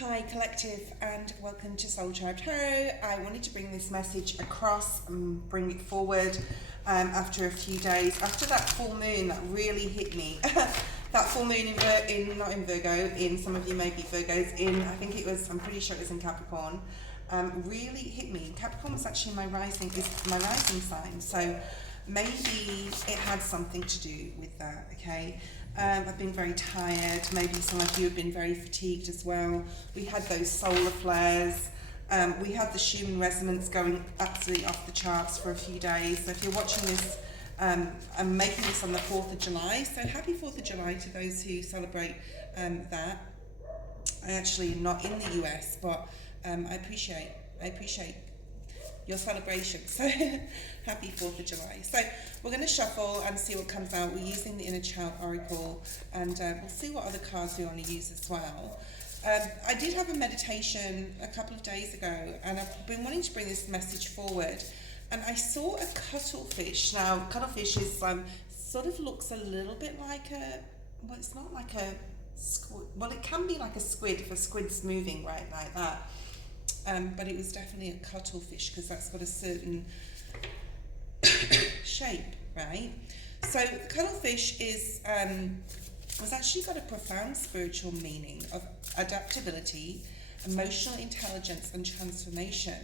Hi Collective, and welcome to Soul Tribe Tarot. I wanted to bring this message across and bring it forward after a few days, after that full moon that really hit me. That full moon not in Virgo, in some of you may be Virgos, I'm pretty sure it was in Capricorn, really hit me. Capricorn was actually my rising sign, so maybe it had something to do with that, okay? I've been very tired. Maybe some of you have been very fatigued as well. We had those solar flares. We had the Schumann resonance going absolutely off the charts for a few days. So if you're watching this, I'm making this on the 4th of July. So happy 4th of July to those who celebrate that. I actually am not in the US, but I appreciate your celebration. So happy 4th of July. So we're going to shuffle and see what comes out. We're using the Inner Child Oracle, and we'll see what other cards we want to use as well. I did have a meditation a couple of days ago, and I've been wanting to bring this message forward, and I saw a cuttlefish. Now, cuttlefish is sort of looks a little bit like well, it's not like a squid. Well, it can be like a squid if a squid's moving right like that. But it was definitely a cuttlefish because that's got a certain shape, right? So cuttlefish has actually got a profound spiritual meaning of adaptability, emotional intelligence, and transformation.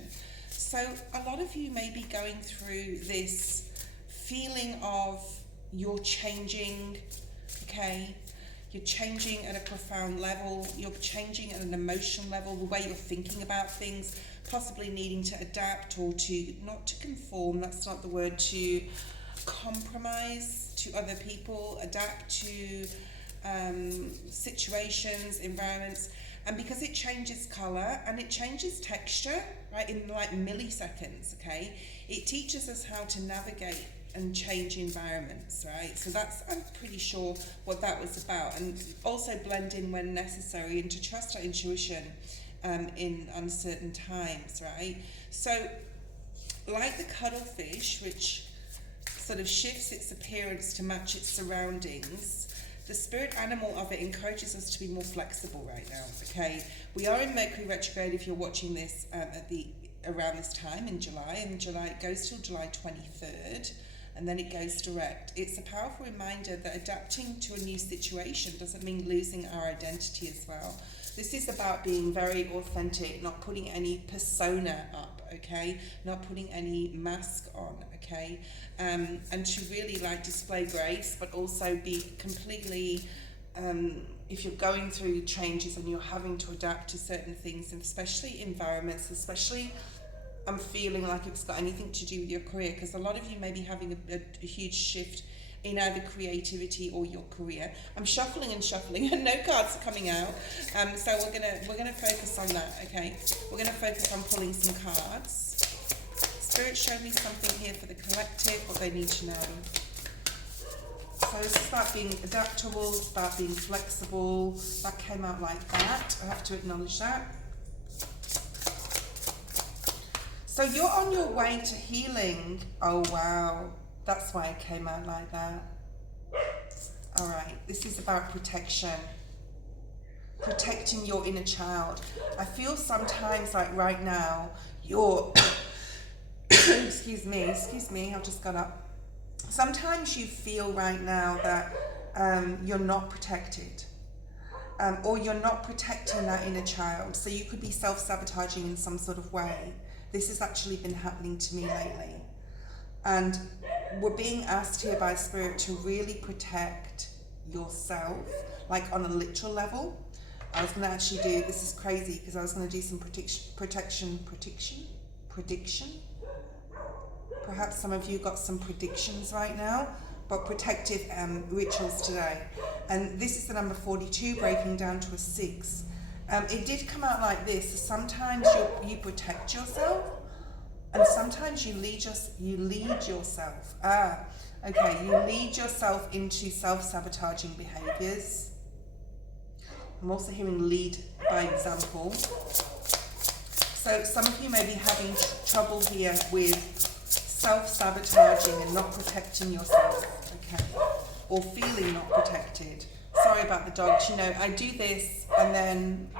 So a lot of you may be going through this feeling of you're changing, okay? You're changing at a profound level, you're changing at an emotional level, the way you're thinking about things, possibly needing to adapt or to, not to conform, that's not the word, to compromise to other people, adapt to situations, environments. And because it changes colour and it changes texture, right, in like milliseconds, okay, it teaches us how to navigate and change environments, right? So that's, I'm pretty sure what that was about, and also blend in when necessary and to trust our intuition in uncertain times, right? So like the cuttlefish, which sort of shifts its appearance to match its surroundings, the spirit animal of it encourages us to be more flexible right now, okay? We are in Mercury retrograde if you're watching this around this time in July, and July, it goes till July 23rd. And then it goes direct. It's a powerful reminder that adapting to a new situation doesn't mean losing our identity as well. This is about being very authentic, not putting any persona up, okay? Not putting any mask on, okay? And to really like display grace, but also be completely, if you're going through changes and you're having to adapt to certain things, and especially environments, especially I'm feeling like it's got anything to do with your career, because a lot of you may be having a huge shift in either creativity or your career. I'm shuffling and no cards are coming out, so we're gonna focus on that. Okay, we're gonna focus on pulling some cards. Spirit, show me something here for the collective, what they need to know. So it's about being adaptable, it's about being flexible. That came out like that. I have to acknowledge that. So you're on your way to healing. Oh wow, that's why it came out like that. All right, this is about protection. Protecting your inner child. I feel sometimes like right now, you're, excuse me, I've just got up. Sometimes you feel right now that you're not protected. Or you're not protecting that inner child. So you could be self-sabotaging in some sort of way. This has actually been happening to me lately. And we're being asked here by Spirit to really protect yourself, like on a literal level. I was going to actually do, this is crazy, because I was going to do some prediction. Perhaps some of you got some predictions right now, but protective rituals today. And this is the number 42, breaking down to a 6. It did come out like this. So sometimes you protect yourself, and sometimes you lead yourself. You lead yourself into self-sabotaging behaviors. I'm also hearing lead by example. So some of you may be having trouble here with self-sabotaging and not protecting yourself, okay, or feeling not protected. Sorry about the dogs, you know, I do this and then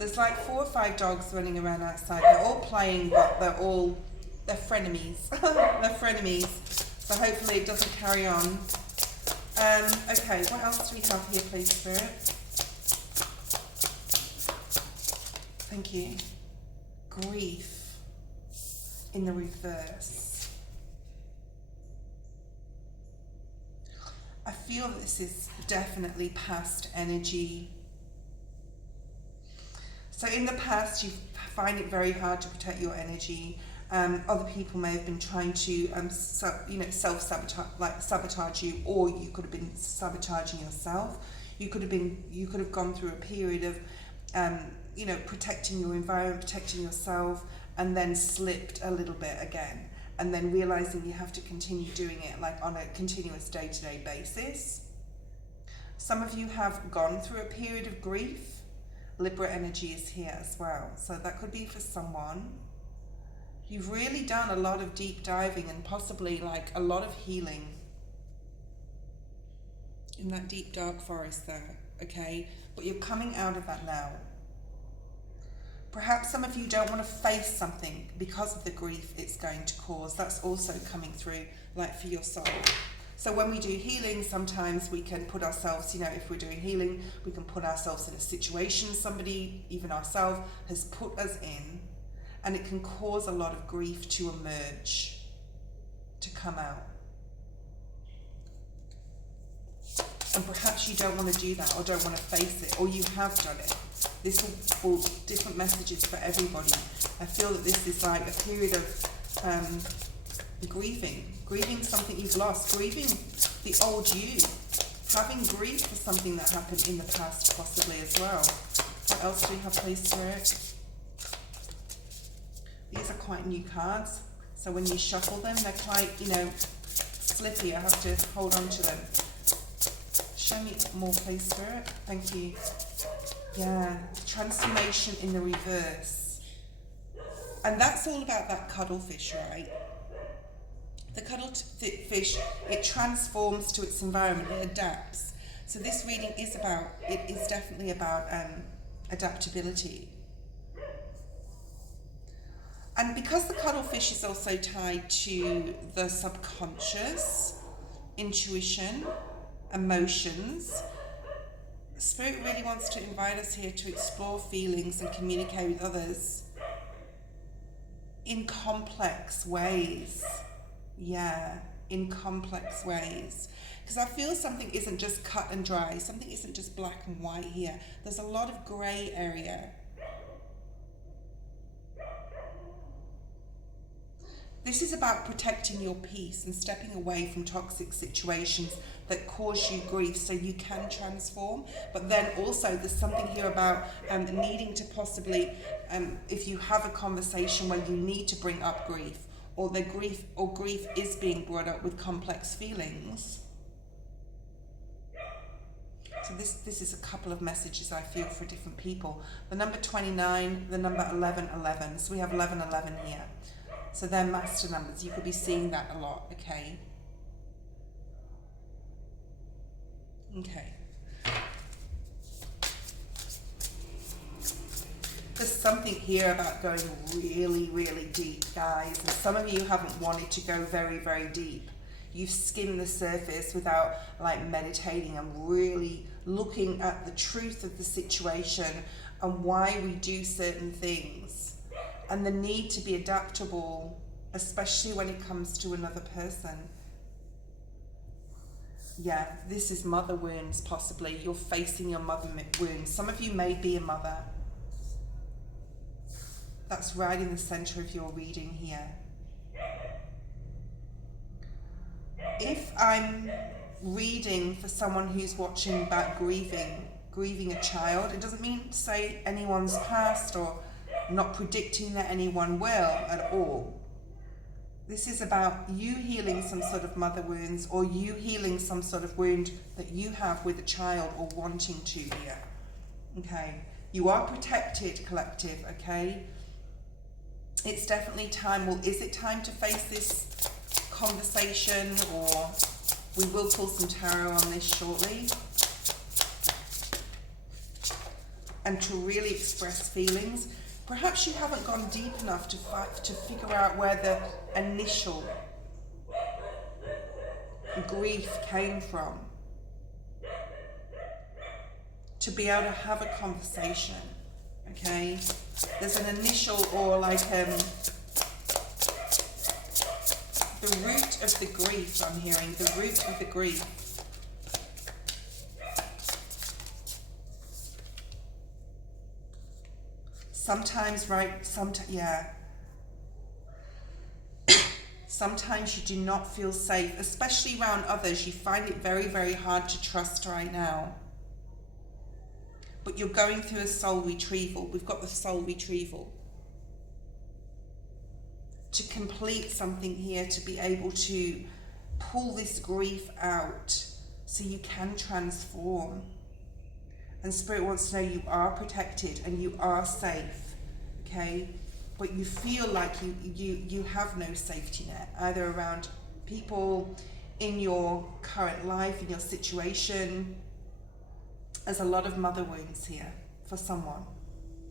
There's like 4 or 5 dogs running around outside. They're all playing, but they're frenemies. They're frenemies. So hopefully it doesn't carry on. Okay, what else do we have here, please, Spirit? Thank you. Grief in the reverse. I feel this is definitely past energy. So in the past, you find it very hard to protect your energy. Other people may have been trying to, sabotage you, or you could have been sabotaging yourself. You could have gone through a period of, protecting your environment, protecting yourself, and then slipped a little bit again, and then realizing you have to continue doing it like on a continuous day-to-day basis. Some of you have gone through a period of grief. Libra energy is here as well, so that could be for someone. You've really done a lot of deep diving and possibly like a lot of healing in that deep dark forest there, okay? But you're coming out of that now. Perhaps some of you don't want to face something because of the grief it's going to cause. That's also coming through, like for your soul. So when we do healing, sometimes we can put ourselves, if we're doing healing, we can put ourselves in a situation somebody, even ourselves, has put us in, and it can cause a lot of grief to emerge, to come out. And perhaps you don't want to do that, or don't want to face it, or you have done it. This will different messages for everybody. I feel that this is like a period of grieving something you've lost, grieving the old you, having grief for something that happened in the past possibly as well. What else do we have, please, Spirit? These are quite new cards, so when you shuffle them, they're quite, slippy. I have to hold on to them. Show me more, please, Spirit. Thank you. Yeah, transformation in the reverse. And that's all about that cuttlefish, right? The cuttlefish, it transforms to its environment, it adapts. So this reading is definitely about adaptability. And because the cuttlefish is also tied to the subconscious, intuition, emotions, Spirit really wants to invite us here to explore feelings and communicate with others in complex ways. Yeah, in complex ways. Because I feel something isn't just cut and dry, something isn't just black and white here. There's a lot of grey area. This is about protecting your peace and stepping away from toxic situations that cause you grief so you can transform. But then also there's something here about needing to possibly, if you have a conversation where you need to bring up grief, or grief is being brought up with complex feelings. So this is a couple of messages I feel for different people. The number 29, the number 1111. So we have 1111 here. So they're master numbers. You could be seeing that a lot, okay? Okay. There's something here about going really, really deep, guys. And some of you haven't wanted to go very, very deep. You've skimmed the surface without like meditating and really looking at the truth of the situation and why we do certain things. And the need to be adaptable, especially when it comes to another person. Yeah, this is mother wounds possibly. You're facing your mother wounds. Some of you may be a mother. That's right in the center of your reading here. If I'm reading for someone who's watching about grieving a child, it doesn't mean to say anyone's passed or not predicting that anyone will at all. This is about you healing some sort of mother wounds, or you healing some sort of wound that you have with a child or wanting to here. Okay, you are protected, collective, okay? It's definitely time. Well, is it time to face this conversation, or we will pull some tarot on this shortly. and to really express feelings. Perhaps you haven't gone deep enough to figure out where the initial grief came from, to be able to have a conversation, okay? There's an initial, or like the root of the grief, I'm hearing, the root of the grief. Sometimes, right, sometimes you do not feel safe, especially around others. You find it very, very hard to trust right now. But you're going through a soul retrieval. We've got the soul retrieval. To complete something here, to be able to pull this grief out so you can transform. And Spirit wants to know you are protected and you are safe, okay? But you feel like you have no safety net, either around people in your current life, in your situation. There's a lot of mother wounds here for someone,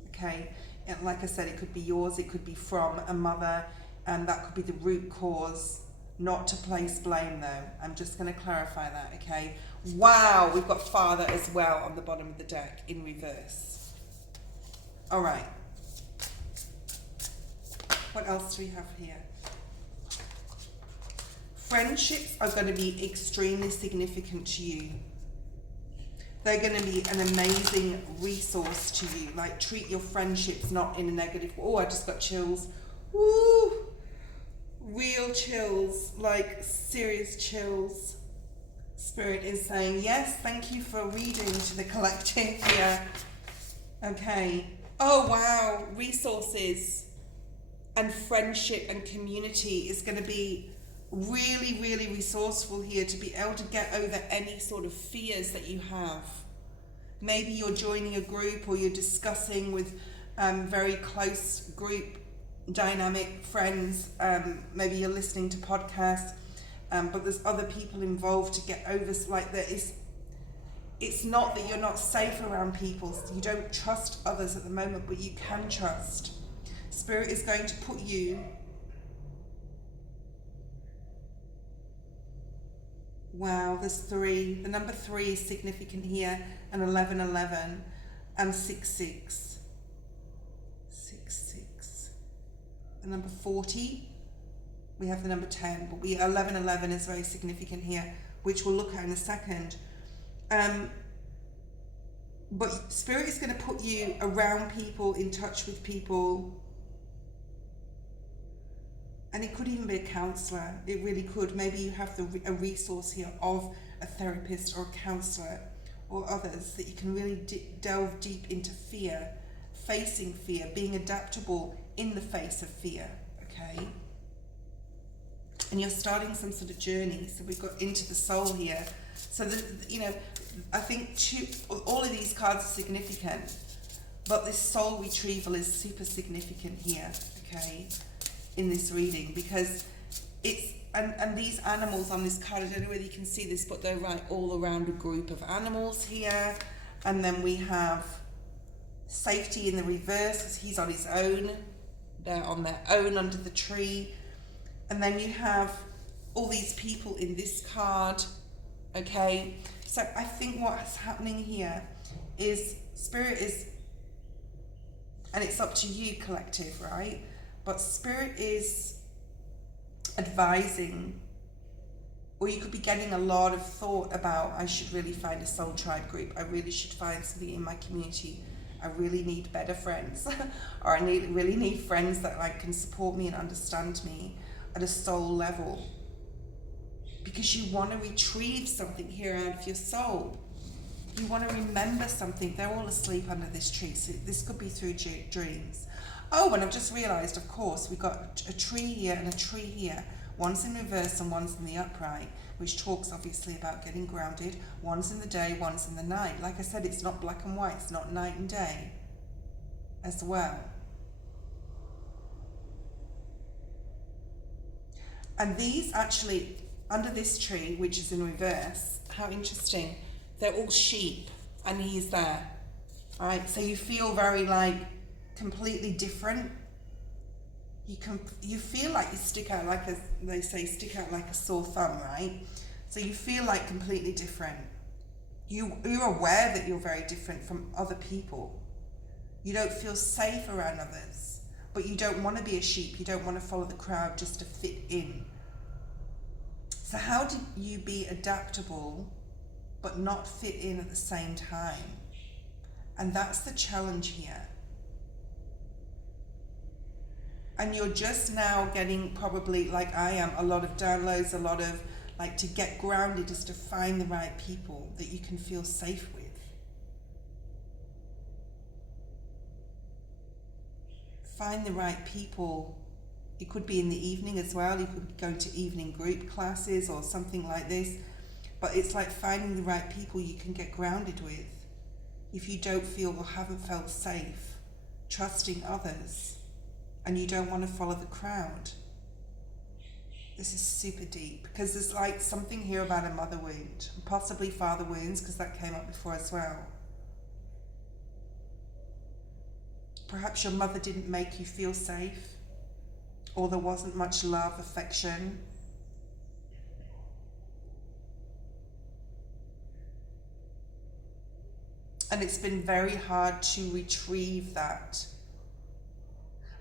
okay? And like I said, it could be yours, it could be from a mother, and that could be the root cause. Not to place blame though. I'm just going to clarify that, okay? Wow, we've got Father as well on the bottom of the deck in reverse. All right. What else do we have here? Friendships are going to be extremely significant to you. They're going to be an amazing resource to you. Like, treat your friendships not in a negative way. Oh, I just got chills. Woo! Real chills, like serious chills. Spirit is saying, yes, thank you for reading to the collective here. Okay. Oh, wow. Resources and friendship and community is going to be really, really resourceful here to be able to get over any sort of fears that you have. Maybe you're joining a group or you're discussing with very close group dynamic friends, maybe you're listening to podcasts, but there's other people involved to get over, like there is, it's not that you're not safe around people, you don't trust others at the moment, but you can trust. Spirit is going to put you, wow, there's 3, the number 3 is significant here, and 1111, and 66. The number 40, we have the number 10, but 1111 is very significant here, which we'll look at in a second. But Spirit is going to put you around people, in touch with people, and it could even be a counsellor. It really could. Maybe you have a resource here of a therapist or a counsellor or others that you can really delve deep into fear, facing fear, being adaptable in the face of fear, okay? And you're starting some sort of journey. So we've got into the soul here. So I think all of these cards are significant, but this soul retrieval is super significant here, okay, in this reading, because it's, and these animals on this card, I don't know whether you can see this, but they're right all around a group of animals here. And then we have safety in the reverse, because he's on his own. They're on their own under the tree. And then you have all these people in this card, okay? So I think what's happening here is Spirit is, and it's up to you, collective, right? But Spirit is advising, or you could be getting a lot of thought about, I should really find a soul tribe group. I really should find something in my community. I really need better friends, or I really need friends that like can support me and understand me at a soul level, because you want to retrieve something here out of your soul. You want to remember something. They're all asleep under this tree, so this could be through dreams. Oh, and I've just realized, of course, we've got a tree here and a tree here. One's in reverse and one's in the upright, which talks obviously about getting grounded. One's in the day, one's in the night. Like I said, it's not black and white, it's not night and day as well. And these actually, under this tree, which is in reverse, how interesting, they're all sheep, and he's there. right? So you feel very like completely different. You feel like you stick out like they say, stick out like a sore thumb, right? So you feel like completely different. You're aware that you're very different from other people. You don't feel safe around others, but you don't want to be a sheep. You don't want to follow the crowd just to fit in. So how do you be adaptable but not fit in at the same time? And that's the challenge here. And you're just now getting, probably like I am, a lot of downloads, a lot of like to get grounded is to find the right people that you can feel safe with. Find the right people. It could be in the evening as well. You could go to evening group classes or something like this. But it's like finding the right people you can get grounded with. If you don't feel or haven't felt safe, trusting others, and you don't want to follow the crowd. This is super deep, because there's like something here about a mother wound, possibly father wounds, because that came up before as well. Perhaps your mother didn't make you feel safe, or there wasn't much love, affection. And it's been very hard to retrieve that.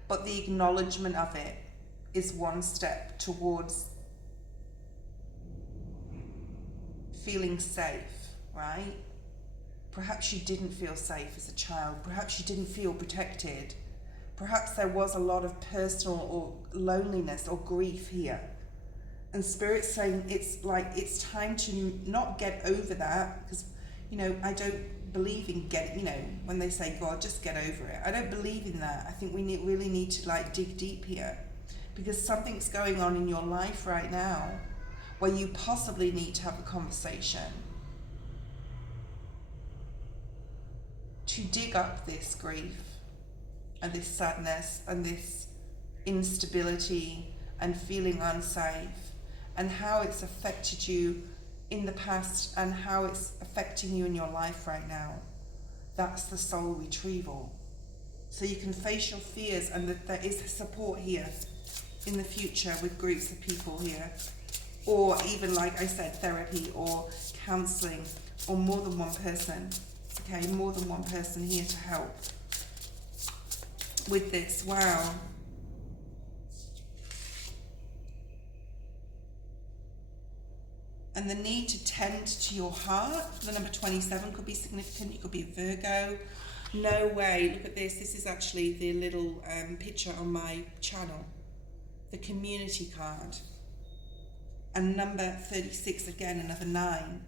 But the acknowledgement of it is one step towards feeling safe, right? Perhaps you didn't feel safe as a child. Perhaps you didn't feel protected. Perhaps there was a lot of personal or loneliness or grief here. And Spirit's saying it's like it's time to not get over that, because, you know, I don't believe in when they say, God, just get over it. I don't believe in that. I think we really need to like dig deep here, because something's going on in your life right now where you possibly need to have a conversation to dig up this grief and this sadness and this instability and feeling unsafe, and how it's affected you in the past and how it's affecting you in your life right now. That's the soul retrieval. So you can face your fears, and that there is support here in the future with groups of people here, or even, like I said, therapy or counselling, or more than one person. Okay, more than one person here to help with this. Wow. And the need to tend to your heart. The number 27 could be significant. You could be a Virgo. No way. Look at this. This is actually the little picture on my channel. The community card. And number 36, again, another 9.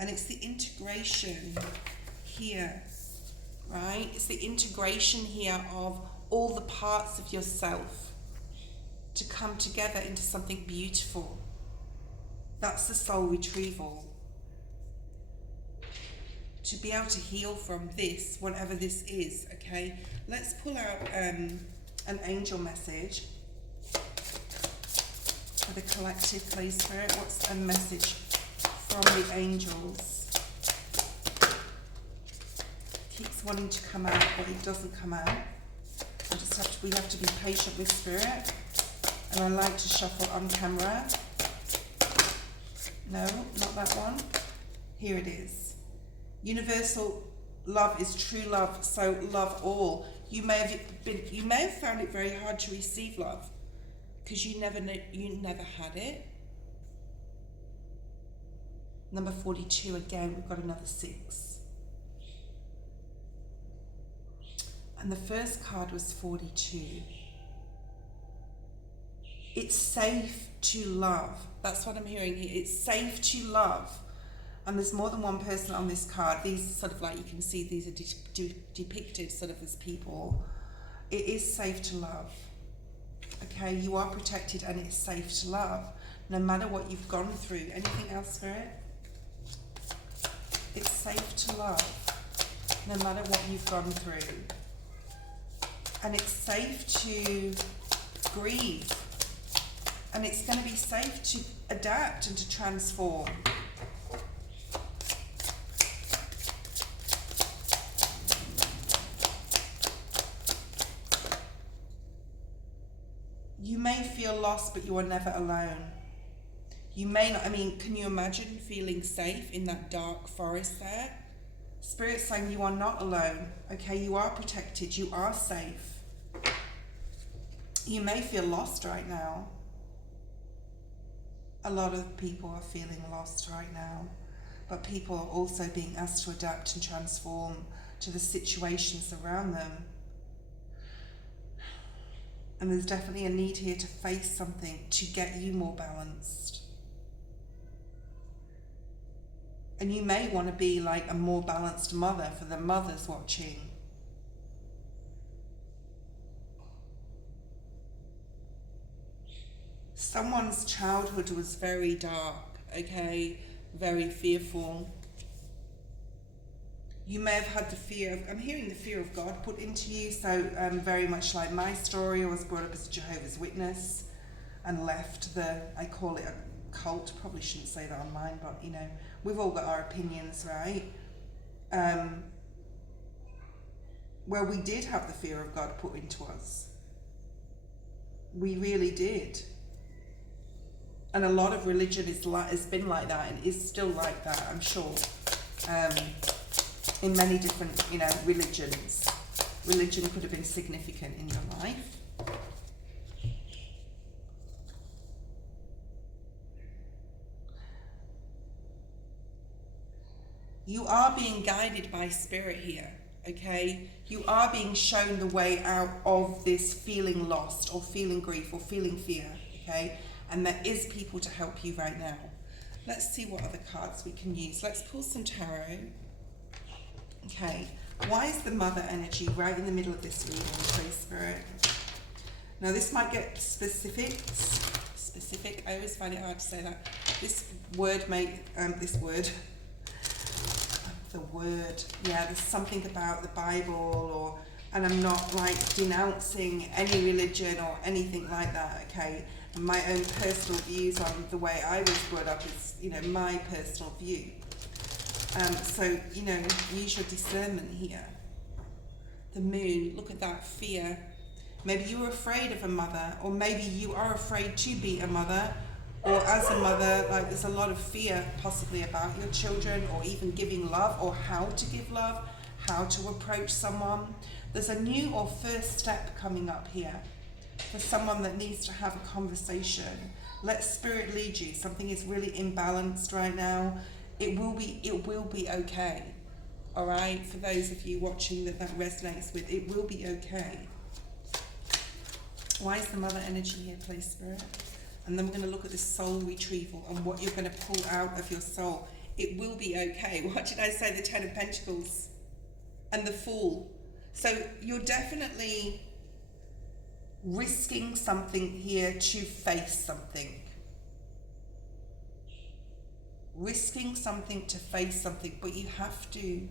And it's the integration here, right? It's the integration here of all the parts of yourself to come together into something beautiful. That's the soul retrieval. To be able to heal from this, whatever this is, okay? Let's pull out an angel message for the collective, please, Spirit. What's a message from the angels? Keeps wanting to come out, but it doesn't come out. We have to be patient with Spirit. And I like to shuffle on camera. No, not that one. Here it is. Universal love is true love, so love all. You may have found it very hard to receive love because you never had it. Number 42 again, we've got another 6. And the first card was 42. It's safe to love. That's what I'm hearing here. It's safe to love. And there's more than one person on this card. These sort of like, you can see these are depicted sort of as people. It is safe to love. Okay, you are protected and it's safe to love. No matter what you've gone through. Anything else, Spirit? It's safe to love. No matter what you've gone through. And it's safe to grieve. And it's going to be safe to adapt and to transform. lost, but you are never alone. You may not, I mean, can you imagine feeling safe in that dark forest there? Spirit's saying you are not alone, okay? You are protected, you are safe. You may feel lost right now. A lot of people are feeling lost right now, but people are also being asked to adapt and transform to the situations around them. And there's definitely a need here to face something to get you more balanced. And you may want to be like a more balanced mother for the mothers watching. Someone's childhood was very dark, okay? Very fearful. You may have had the fear of, I'm hearing the fear of God put into you, so very much like my story. I was brought up as a Jehovah's Witness and left I call it a cult, probably shouldn't say that online, but you know, we've all got our opinions, right? Where we did have the fear of God put into us. We really did. And a lot of religion has been like that and is still like that, I'm sure. In many different, you know, religions. Religion could have been significant in your life. You are being guided by Spirit here, okay? You are being shown the way out of this feeling lost or feeling grief or feeling fear, okay? And there is people to help you right now. Let's see what other cards we can use. Let's pull some tarot. Okay, why is the mother energy right in the middle of this reading, Holy Spirit? Now this might get specific, I always find it hard to say that. Yeah, there's something about the Bible and I'm not like denouncing any religion or anything like that, okay? And my own personal views on the way I was brought up is, you know, my personal view. So, you know, use your discernment here. The moon, look at that fear. Maybe you were afraid of a mother, or maybe you are afraid to be a mother, or as a mother, like there's a lot of fear possibly about your children, or even giving love, or how to give love, how to approach someone. There's a new or first step coming up here for someone that needs to have a conversation. Let Spirit lead you. Something is really imbalanced right now. It will be okay. All right, for those of you watching that resonates with, it will be okay. Why is the mother energy here, please, Spirit? And then we're going to look at the soul retrieval and what you're going to pull out of your soul. It will be okay. What did I say? The Ten of Pentacles and the Fool. So you're definitely risking something here to face something. Risking something to face something, but you have to.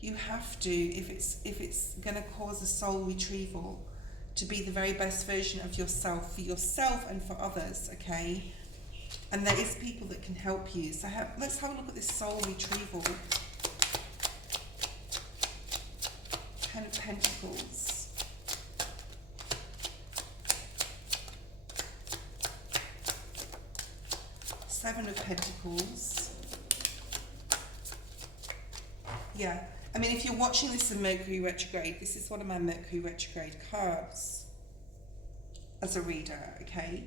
You have to, if it's going to cause a soul retrieval, to be the very best version of yourself, for yourself and for others, okay? And there is people that can help you. So let's have a look at this soul retrieval. Ten of Pentacles. Seven of Pentacles. Yeah. I mean, if you're watching this in Mercury retrograde, this is one of my Mercury retrograde cards as a reader, okay?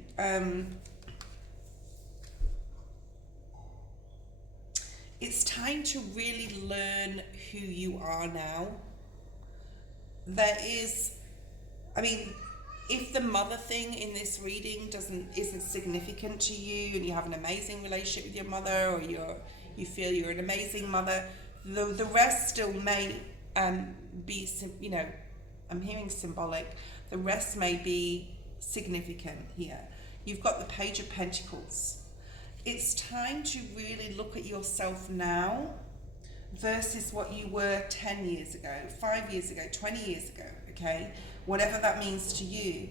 It's time to really learn who you are now. There is, I mean, if the mother thing in this reading isn't significant to you and you have an amazing relationship with your mother, or you feel you're an amazing mother, the rest still may be, you know, I'm hearing symbolic. The rest may be significant here. You've got the Page of Pentacles. It's time to really look at yourself now versus what you were 10 years ago, 5 years ago, 20 years ago, okay? Whatever that means to you.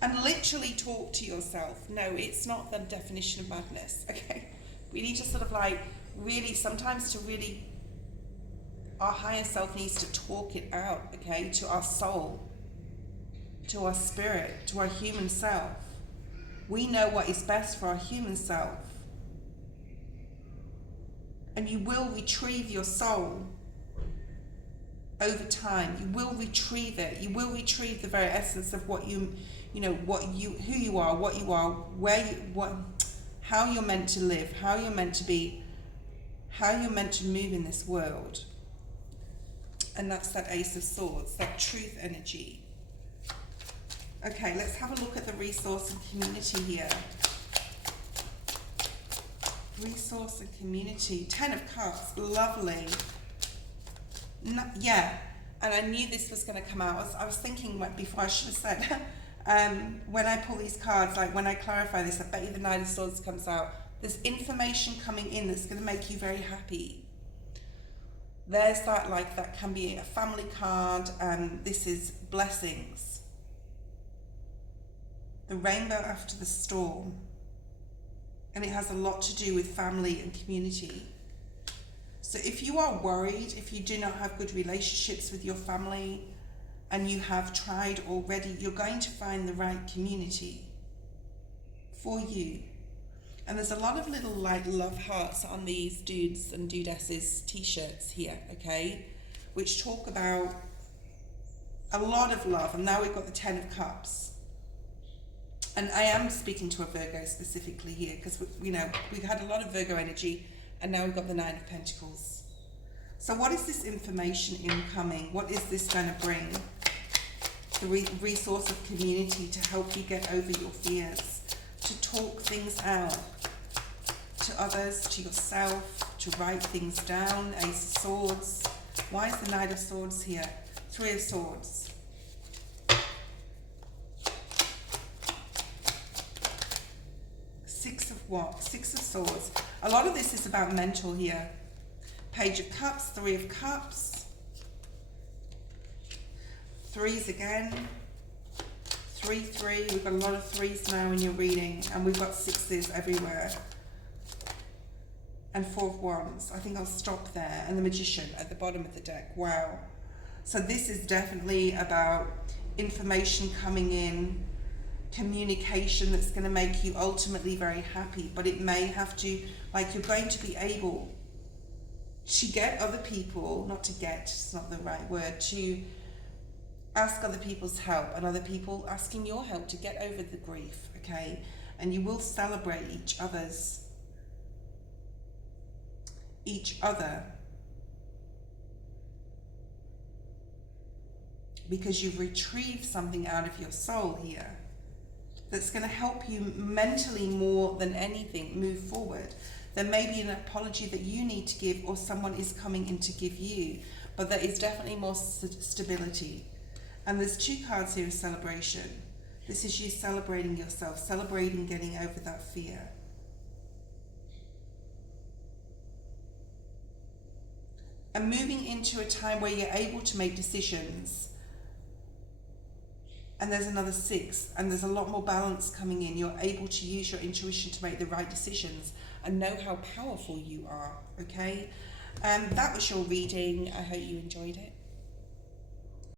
And literally talk to yourself. No, it's not the definition of madness, okay? We need to sort of like really, sometimes to really, our higher self needs to talk it out, okay, to our soul, to our spirit, to our human self. We know what is best for our human self. And you will retrieve your soul over time. You will retrieve it. You will retrieve the very essence of what who you are, how you're meant to live, how you're meant to be, how you're meant to move in this world. And that's that Ace of Swords, that truth energy. Okay, let's have a look at the resource and community here. Resource and community. 10 of Cups, lovely. Yeah, and I knew this was going to come out. I was thinking before, I should have said, when I pull these cards, like when I clarify this, I bet you the Knight of Swords comes out. There's information coming in that's going to make you very happy. There's that can be a family card, and this is blessings. The rainbow after the storm. And it has a lot to do with family and community. So if you are worried, if you do not have good relationships with your family, and you have tried already, you're going to find the right community for you. And there's a lot of little love hearts on these dudes and dudesses t-shirts here, okay, which talk about a lot of love. And now we've got the 10 of Cups. And I am speaking to a Virgo specifically here, because we've had a lot of Virgo energy, and now we've got the 9 of Pentacles. So what is this information incoming? What is this going to bring? The resource of community to help you get over your fears, to talk things out to others, to yourself, to write things down. Ace of Swords. Why is the Knight of Swords here? 3 of Swords. Six of what? 6 of Swords. A lot of this is about mental here. Page of Cups, 3 of Cups. 3s again. 3, 3. We've got a lot of 3s now in your reading, and we've got 6s everywhere. And 4 of Wands. I think I'll stop there. And the Magician at the bottom of the deck. Wow. So this is definitely about information coming in, communication that's going to make you ultimately very happy, but it may have to, you're going to be able to get other people, it's not the right word, to ask other people's help, and other people asking your help to get over the grief, okay? And you will celebrate each other, because you've retrieved something out of your soul here that's going to help you mentally more than anything move forward. There may be an apology that you need to give, or someone is coming in to give you, but there is definitely more stability. And there's 2 cards here of celebration. This is you celebrating yourself, celebrating getting over that fear. And moving into a time where you're able to make decisions. And there's another 6, and there's a lot more balance coming in. You're able to use your intuition to make the right decisions and know how powerful you are, okay? That was your reading. I hope you enjoyed it.